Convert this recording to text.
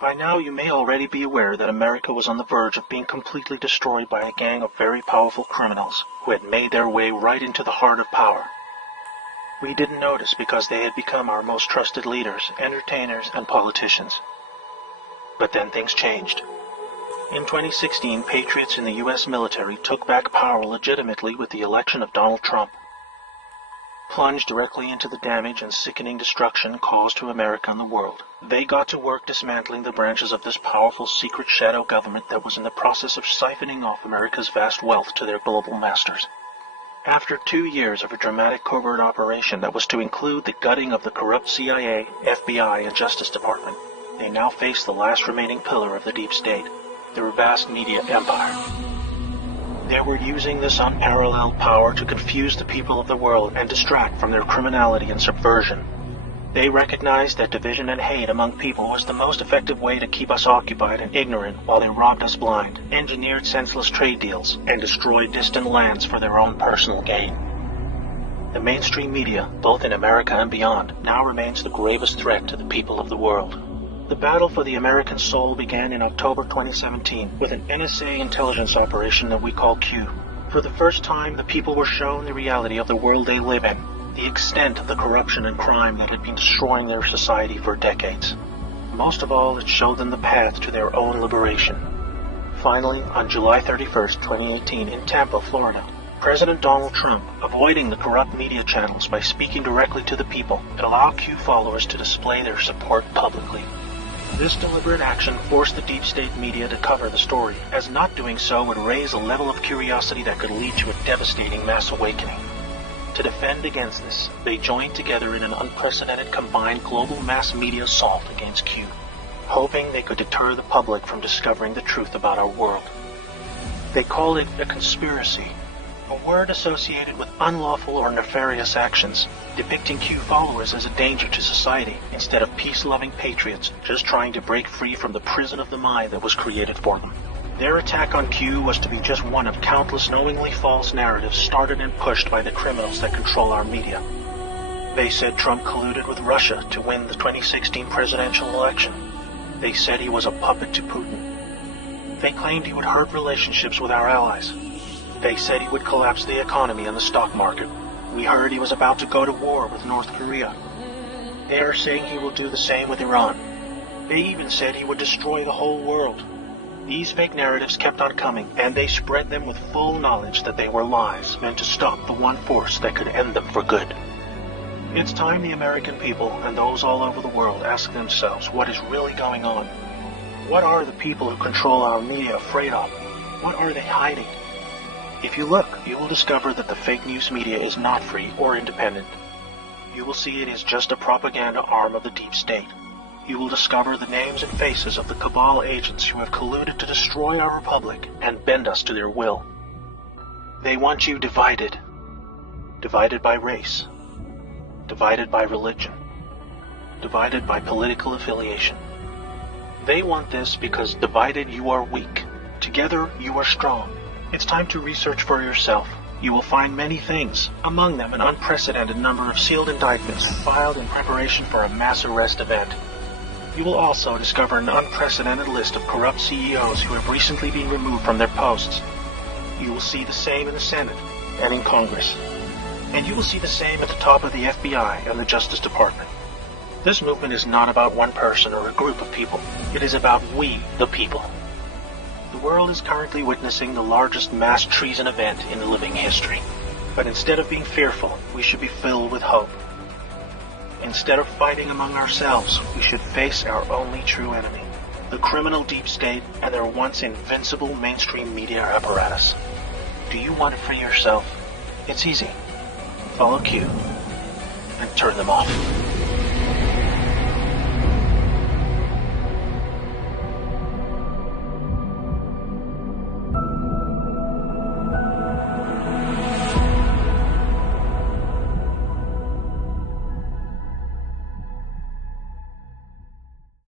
By now you may already be aware that America was on the verge of being completely destroyed by a gang of very powerful criminals who had made their way right into the heart of power. We didn't notice because they had become our most trusted leaders, entertainers, and politicians. But then things changed. In 2016, patriots in the U.S. military took back power legitimately with the election of Donald Trump. Plunged directly into the damage and sickening destruction caused to America and the world, they got to work dismantling the branches of this powerful secret shadow government that was in the process of siphoning off America's vast wealth to their global masters. After 2 years of a dramatic covert operation that was to include the gutting of the corrupt CIA, FBI, and Justice Department, they now face the last remaining pillar of the deep state, their vast media empire. They were using this unparalleled power to confuse the people of the world and distract from their criminality and subversion. They recognized that division and hate among people was the most effective way to keep us occupied and ignorant while they robbed us blind, engineered senseless trade deals, and destroyed distant lands for their own personal gain. The mainstream media, both in America and beyond, now remains the gravest threat to the people of the world. The battle for the American soul began in October 2017 with an NSA intelligence operation that we call Q. For the first time, the people were shown the reality of the world they live in, the extent of the corruption and crime that had been destroying their society for decades. Most of all, it showed them the path to their own liberation. Finally, on July 31st, 2018, in Tampa, Florida, President Donald Trump, avoiding the corrupt media channels by speaking directly to the people, allowed Q followers to display their support publicly. This deliberate action forced the deep state media to cover the story, as not doing so would raise a level of curiosity that could lead to a devastating mass awakening. To defend against this, they joined together in an unprecedented combined global mass media assault against Q, hoping they could deter the public from discovering the truth about our world. They called it a conspiracy, a word associated with unlawful or nefarious actions, depicting Q followers as a danger to society instead of peace-loving patriots just trying to break free from the prison of the mind that was created for them. Their attack on Q was to be just one of countless knowingly false narratives started and pushed by the criminals that control our media. They said Trump colluded with Russia to win the 2016 presidential election. They said he was a puppet to Putin. They claimed he would hurt relationships with our allies. They said he would collapse the economy and the stock market. We heard he was about to go to war with North Korea. They are saying he will do the same with Iran. They even said he would destroy the whole world. These fake narratives kept on coming, and they spread them with full knowledge that they were lies meant to stop the one force that could end them for good. It's time the American people and those all over the world ask themselves what is really going on. What are the people who control our media afraid of? What are they hiding? If you look, you will discover that the fake news media is not free or independent. You will see it is just a propaganda arm of the deep state. You will discover the names and faces of the cabal agents who have colluded to destroy our republic and bend us to their will. They want you divided. Divided by race. Divided by religion. Divided by political affiliation. They want this because divided you are weak. Together you are strong. It's time to research for yourself. You will find many things, among them an unprecedented number of sealed indictments filed in preparation for a mass arrest event. You will also discover an unprecedented list of corrupt CEOs who have recently been removed from their posts. You will see the same in the Senate and in Congress. And you will see the same at the top of the FBI and the Justice Department. This movement is not about one person or a group of people. It is about we, the people. The world is currently witnessing the largest mass treason event in living history. But instead of being fearful, we should be filled with hope. Instead of fighting among ourselves, we should face our only true enemy, the criminal deep state and their once invincible mainstream media apparatus. Do you want to free yourself? It's easy. Follow Q and turn them off.